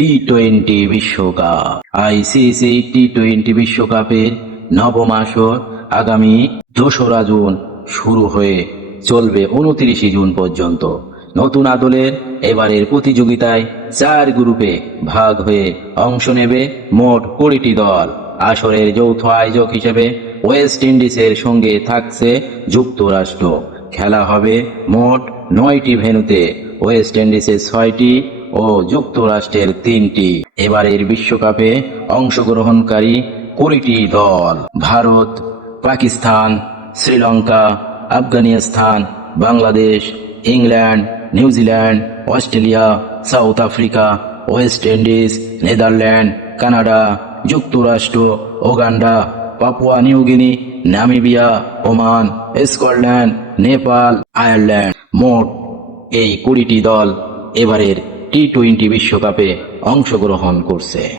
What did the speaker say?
টি-20 বিশ্বকাপ। আইসিসি টি-20 বিশ্বকাপের নবম আসর আগামী 2রা জুন শুরু হয়ে চলবে 29 জুন পর্যন্ত। নতুন আদলের এবারের প্রতিযোগিতায় 4 গ্রুপে ভাগ হয়ে অংশ নেবে মোট 20টি দল। আসরের যৌথ আয়োজক হিসেবে ওয়েস্ট ইন্ডিজের সঙ্গে থাকছে যুক্তরাষ্ট্র। খেলা হবে মোট 9টি ভেন্যুতে, ওয়েস্ট ইন্ডিজের 6টি ও যুক্তরাষ্ট্রের 3টি। এবারের বিশ্বকাপে অংশগ্রহণকারী 20টি দল: Bharat, Pakistan, Sri Lanka, Afghanistan, Bangladesh, England, New Zealand, Australia, South Africa, West Indies, Netherland, Canada, যুক্তরাষ্ট্র, Uganda, Papua New Guinea, Namibia, Oman, Scotland, Nepal, Ireland. মোট এই 20টি দল এবারের টি-20 বিশ্বকাপে অংশগ্রহণ করছে।